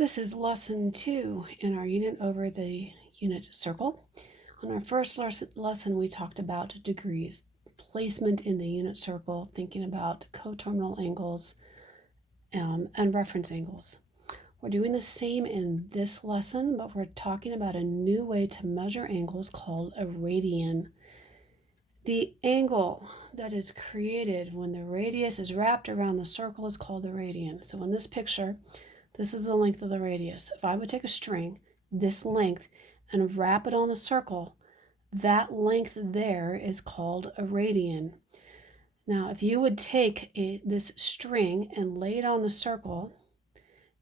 This is lesson 2 in our unit over the unit circle. On our first lesson, we talked about degrees, placement in the unit circle, thinking about coterminal angles and reference angles. We're doing the same in this lesson, but we're talking about a new way to measure angles called a radian. The angle that is created when the radius is wrapped around the circle is called the radian. So in this picture, this is the length of the radius. If I would take a string, this length, and wrap it on the circle, that length there is called a radian. Now, if you would take this string and lay it on the circle,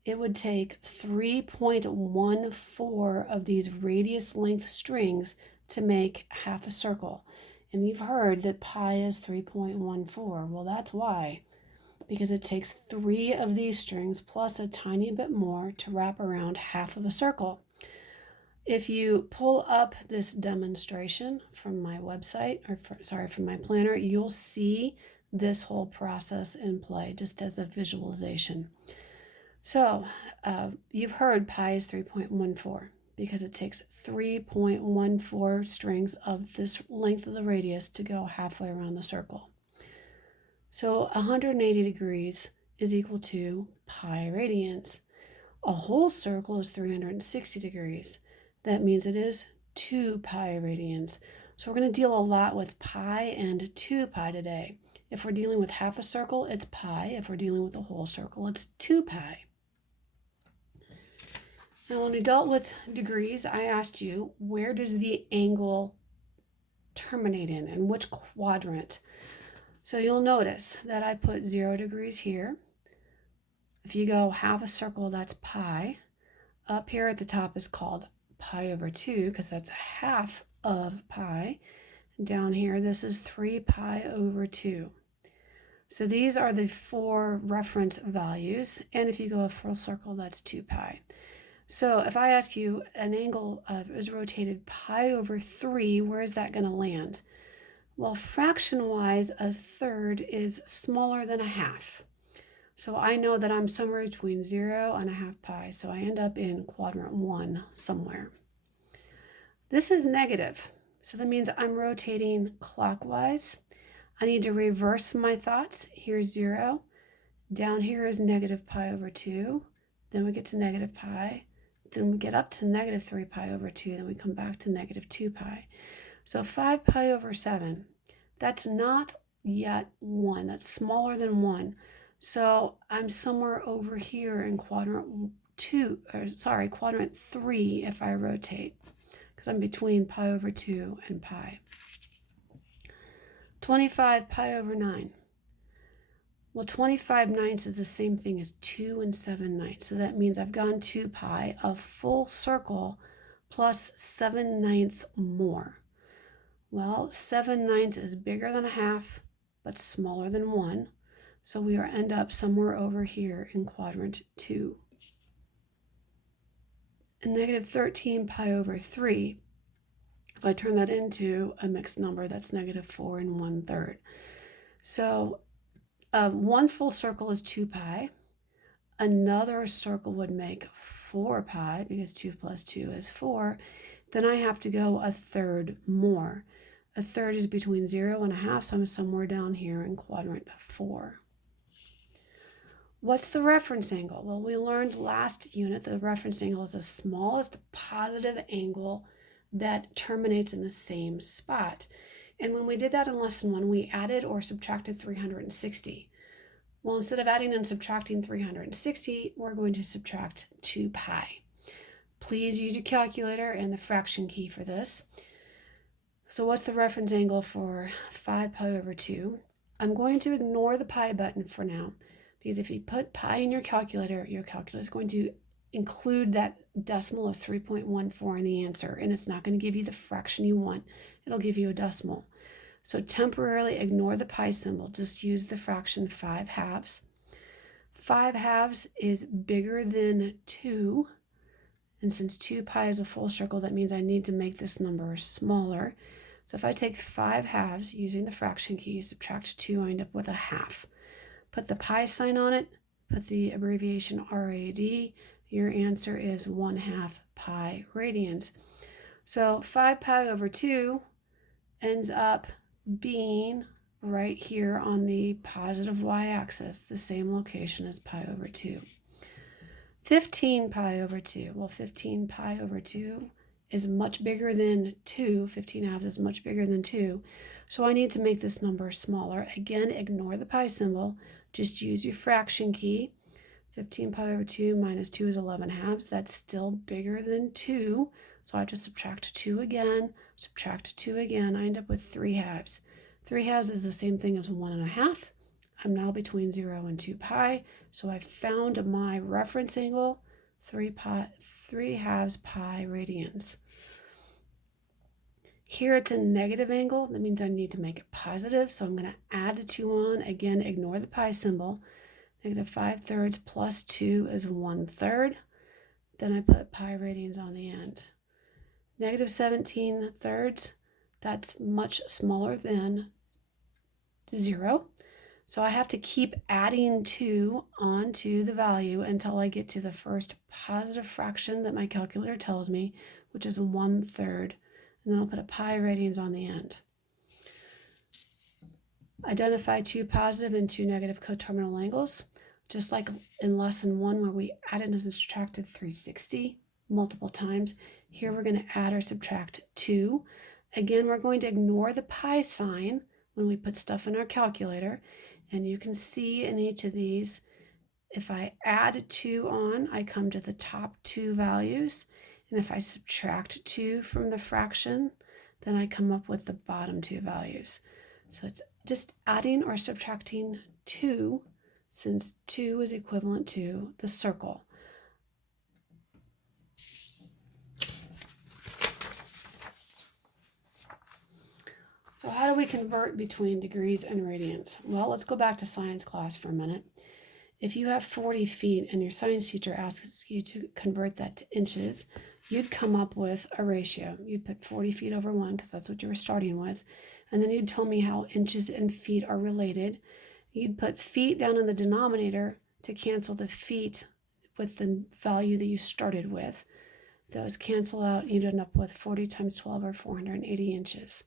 it would take 3.14 of these radius length strings to make half a circle. And you've heard that pi is 3.14. Well, that's why. Because it takes 3 of these strings plus a tiny bit more to wrap around half of a circle. If you pull up this demonstration from my website, from my planner, you'll see this whole process in play just as a visualization. So you've heard pi is 3.14 because it takes 3.14 strings of this length of the radius to go halfway around the circle. So 180 degrees is equal to pi radians. A whole circle is 360 degrees. That means it is 2 pi radians. So we're going to deal a lot with pi and 2 pi today. If we're dealing with half a circle, it's pi. If we're dealing with a whole circle, it's 2 pi. Now, when we dealt with degrees, I asked you, where does the angle terminate in which quadrant? So you'll notice that I put 0 degrees here. If you go half a circle, that's pi. Up here at the top is called pi over 2 because that's half of pi. Down here, this is 3 pi over 2. So these are the 4 reference values. And if you go a full circle, that's 2 pi. So if I ask you an angle is rotated pi over 3, where is that going to land? Well, fraction-wise, a third is smaller than a half. So I know that I'm somewhere between 0 and a half pi, so I end up in quadrant 1 somewhere. This is negative, so that means I'm rotating clockwise. I need to reverse my thoughts. Here's 0. Down here is negative pi over 2. Then we get to negative pi. Then we get up to negative 3 pi over 2. Then we come back to negative 2 pi. So 5 pi over 7, that's not yet 1. That's smaller than 1. So I'm somewhere over here in quadrant 3 if I rotate, because I'm between pi over 2 and pi. 25 pi over 9. Well, 25 ninths is the same thing as 2 and 7 ninths. So that means I've gone 2 pi, a full circle, plus 7 ninths more. Well, 7 ninths is bigger than a half, but smaller than 1. So we end up somewhere over here in quadrant 2. And negative 13 pi over 3, if I turn that into a mixed number, that's negative 4 and 1/3. So one full circle is 2 pi. Another circle would make 4 pi because 2 plus 2 is 4. Then I have to go a third more. A third is between 0 and a half, so I'm somewhere down here in quadrant 4. What's the reference angle? Well, we learned last unit the reference angle is the smallest positive angle that terminates in the same spot. And when we did that in lesson 1, we added or subtracted 360. Well, instead of adding and subtracting 360, we're going to subtract 2 pi. Please use your calculator and the fraction key for this. So what's the reference angle for 5 pi over 2? I'm going to ignore the pi button for now, because if you put pi in your calculator is going to include that decimal of 3.14 in the answer, and it's not going to give you the fraction you want. It'll give you a decimal. So temporarily ignore the pi symbol. Just use the fraction 5 halves. 5 halves is bigger than 2. And since 2 pi is a full circle, that means I need to make this number smaller. So if I take 5 halves using the fraction key, subtract 2, I end up with a half. Put the pi sign on it, put the abbreviation RAD, Your answer is 1/2 pi radians. So 5 pi over 2 ends up being right here on the positive y-axis, the same location as pi over 2. 15 pi over 2. Well, 15 pi over 2 is much bigger than 2. 15/2 is much bigger than 2. So I need to make this number smaller. Again, ignore the pi symbol. Just use your fraction key. 15 pi over 2 minus 2 is 11/2. That's still bigger than 2. So I have to subtract 2 again, subtract 2 again. I end up with 3/2. 3/2 is the same thing as 1/2. I'm now between 0 and 2 pi. So I found my reference angle, 3/2 pi radians. Here it's a negative angle. That means I need to make it positive. So I'm going to add the 2 on. Again, ignore the pi symbol. -5/3 plus 2 is 1/3. Then I put pi radians on the end. -17/3, that's much smaller than 0. So I have to keep adding 2 onto the value until I get to the first positive fraction that my calculator tells me, which is 1/3. And then I'll put a pi radians on the end. Identify 2 positive and 2 negative coterminal angles. Just like in lesson 1 where we added and subtracted 360 multiple times, here we're going to add or subtract 2. Again, we're going to ignore the pi sign when we put stuff in our calculator. And you can see in each of these, if I add 2 on, I come to the top 2 values. And if I subtract 2 from the fraction, then I come up with the bottom 2 values. So it's just adding or subtracting 2, since 2 is equivalent to the circle. So how do we convert between degrees and radians? Well, let's go back to science class for a minute. If you have 40 feet and your science teacher asks you to convert that to inches, you'd come up with a ratio. You'd put 40 feet over 1 because that's what you were starting with. And then you'd tell me how inches and feet are related. You'd put feet down in the denominator to cancel the feet with the value that you started with. Those cancel out, you'd end up with 40 times 12 or 480 inches.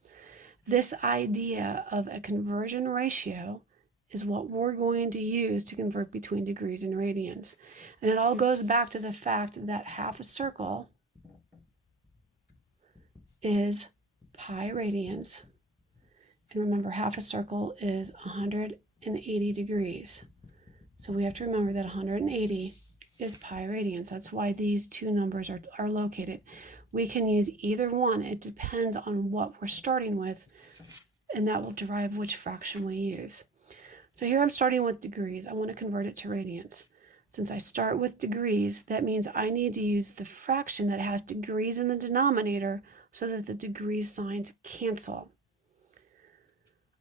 This idea of a conversion ratio is what we're going to use to convert between degrees and radians. And it all goes back to the fact that half a circle is pi radians. And remember, half a circle is 180 degrees. So we have to remember that 180 is pi radians. That's why these two numbers are located. We can use either one. It depends on what we're starting with, and that will derive which fraction we use. So here I'm starting with degrees. I want to convert it to radians. Since I start with degrees, that means I need to use the fraction that has degrees in the denominator so that the degree signs cancel.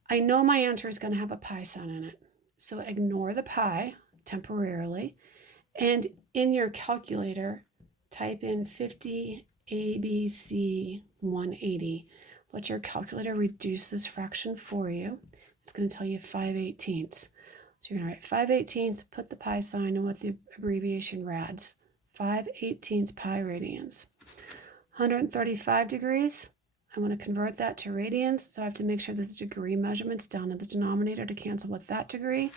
I know my answer is going to have a pi sign in it, so ignore the pi temporarily, and in your calculator, type in 50 ABC 180. Let your calculator reduce this fraction for you. It's going to tell you 5/18. So you're going to write 5/18, put the pi sign in with the abbreviation rads. 5/18 pi radians. 135 degrees, I want to convert that to radians, so I have to make sure that the degree measurement's down in the denominator to cancel with that degree.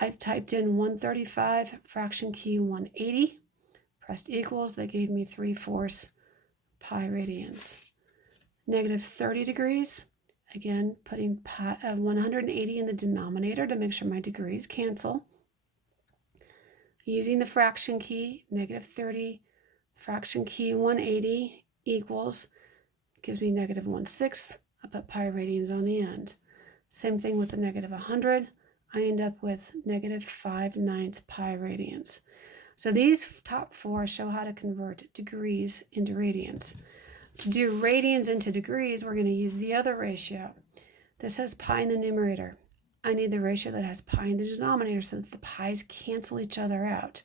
I've typed in 135, fraction key 180, pressed equals, that gave me 3/4 pi radians. Negative 30 degrees, again, putting 180 in the denominator to make sure my degrees cancel. Using the fraction key, negative 30, fraction key 180 equals, gives me negative 1/6. I put pi radians on the end. Same thing with the negative 100. I end up with negative 5/9 pi radians. So these top four show how to convert degrees into radians. To do radians into degrees, we're going to use the other ratio. This has pi in the numerator. I need the ratio that has pi in the denominator so that the pi's cancel each other out.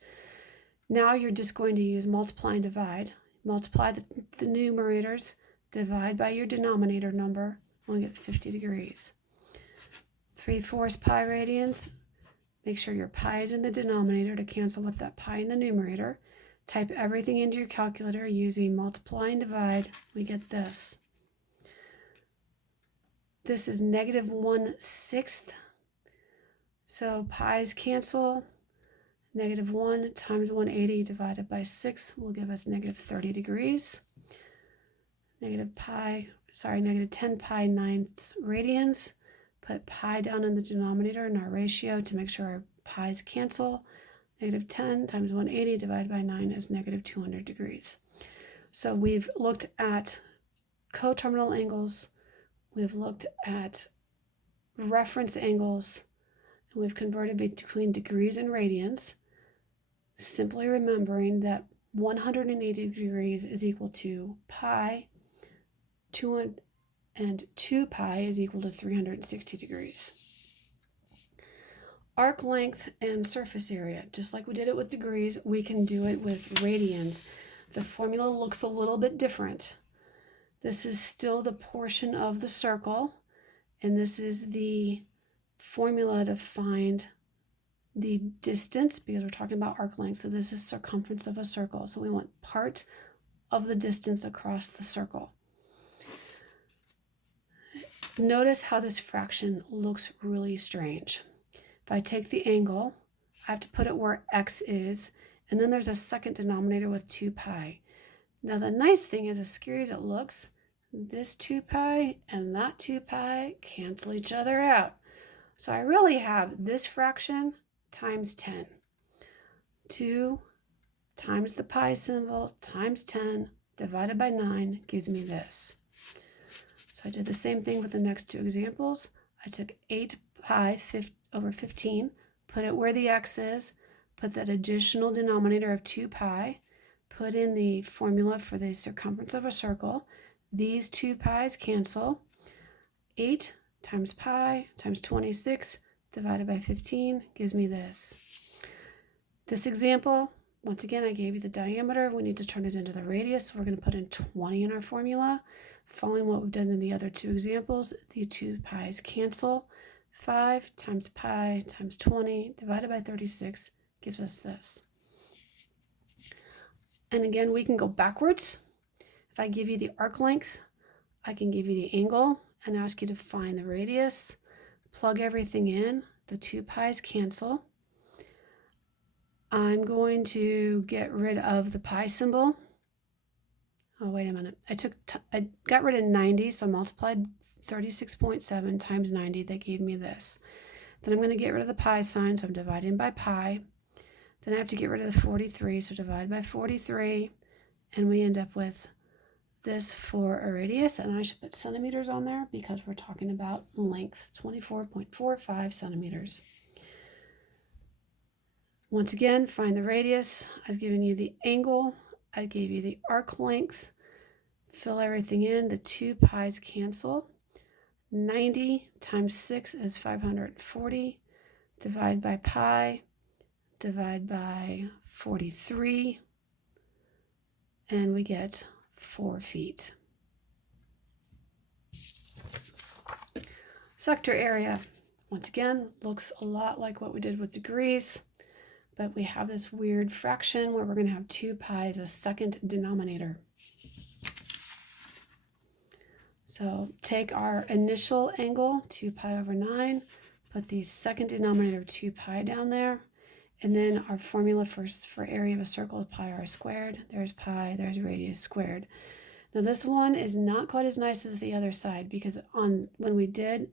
Now you're just going to use multiply and divide. Multiply the numerators, divide by your denominator number, we'll get 50 degrees. 3/4 pi radians. Make sure your pi is in the denominator to cancel with that pi in the numerator. Type everything into your calculator using multiply and divide. We get this. This is negative 1/6. So pi's cancel. Negative 1 times 180 divided by 6 will give us negative 30 degrees. Negative 10 pi 9ths radians. Put pi down in the denominator in our ratio to make sure our pi's cancel. Negative 10 times 180 divided by 9 is negative 200 degrees. So we've looked at coterminal angles, we've looked at reference angles, and we've converted between degrees and radians, simply remembering that 180 degrees is equal to pi, and 2 pi is equal to 360 degrees. Arc length and surface area, just like we did it with degrees, we can do it with radians. The formula looks a little bit different. This is still the portion of the circle, and this is the formula to find the distance, because we're talking about arc length. So this is circumference of a circle. So we want part of the distance across the circle. Notice how this fraction looks really strange. If I take the angle, I have to put it where x is, and then there's a second denominator with 2 pi. Now the nice thing is, as scary as it looks, this 2 pi and that 2 pi cancel each other out. So I really have this fraction times 10. 2 times the pi symbol times 10 divided by 9 gives me this. So I did the same thing with the next two examples. I took 8 pi over 15, put it where the x is, put that additional denominator of 2 pi, put in the formula for the circumference of a circle. These 2 pi's cancel. 8 times pi times 26 divided by 15 gives me this. This example, once again, I gave you the diameter. We need to turn it into the radius, so we're going to put in 20 in our formula. Following what we've done in the other two examples, these 2 pi's cancel. 5 times pi times 20 divided by 36 gives us this. And again, we can go backwards. If I give you the arc length, I can give you the angle and ask you to find the radius. Plug everything in. The 2 pi's cancel. I'm going to get rid of the pi symbol. Oh, wait a minute. I got rid of 90, so I multiplied 36.7 times 90. That gave me this. Then I'm going to get rid of the pi sign, so I'm dividing by pi. Then I have to get rid of the 43, so divide by 43, and we end up with this for a radius, and I should put centimeters on there because we're talking about length, 24.45 centimeters. Once again, find the radius. I've given you the angle. I gave you the arc length. Fill everything in. The 2 pi's cancel. 90 times 6 is 540. Divide by pi. Divide by 43. And we get 4 feet. Sector area, once again, looks a lot like what we did with degrees, but we have this weird fraction where we're going to have 2 pi as a second denominator. So take our initial angle, 2 pi over 9, put the second denominator of 2 pi down there, and then our formula for area of a circle is pi r squared. There's pi, there's radius squared. Now this one is not quite as nice as the other side, because when we did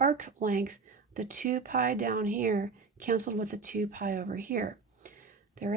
arc length, the 2 pi down here canceled with the 2 pi over here.